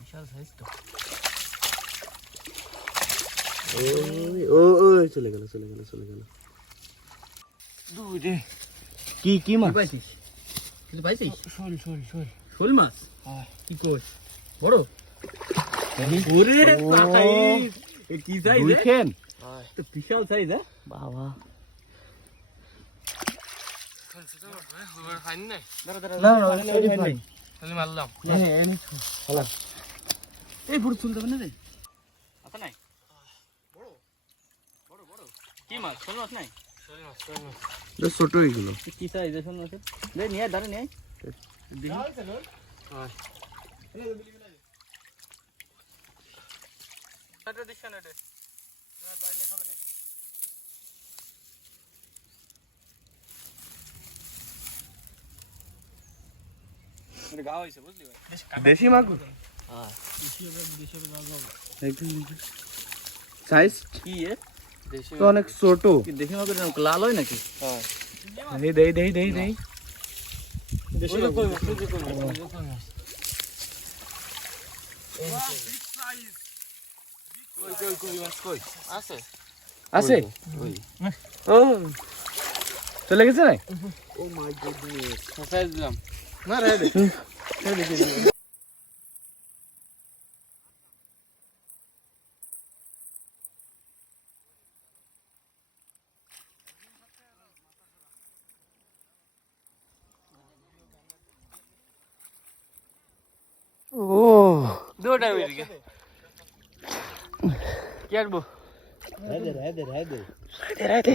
বিশাল size তো। চলে গেল চলে গেল চলে গেল। দুইরে কি কি মাছ পাইছিস? কিছু পাইছিস? শোল শোল শোল শোল মাছ? হ্যাঁ। কি কইস? বড়? ওরে সাইজ! এ কি সাইজ? দুইখান তো বিশাল সাইজ হ্যাঁ? বাবা দাঁড়া দাঁড়া। না না সরি ভাই তাহলে মারলাম। হ্যাঁ এনে হলা এই বড় চুল দেবে না রে? আতা নাই? বড় বড় বড় কি মাছ? শোল মাছ নাই? শোল মাছ শোল মাছ। ছোট এগুলো কি সাইজ শোল মাছ? লে নিয়ে দাঁড়া নিয়ে। হ্যাঁ। এটা দিছ না রে। না বাইরে খাবে না। এটা গাও হইছে বুঝলি ভাই? দেশি মাগুর হ্যাঁ দেশি হবে গাও। একদম সাইজ কি এ? দেশি তো অনেক ছোট কি দেশি মাগুর লাল হয় নাকি? হ্যাঁ দেই দেই দেই দেই দেই দেশি কই মাছ কই মাছ কই মাছ কই আছে আছে ওই ও চলে গেছে না ও মাই গডনেস সাইজ দিলাম না রে দে ও দুটা হয়ে গেছে কি আরবো রাইদে রাইদে রাইদে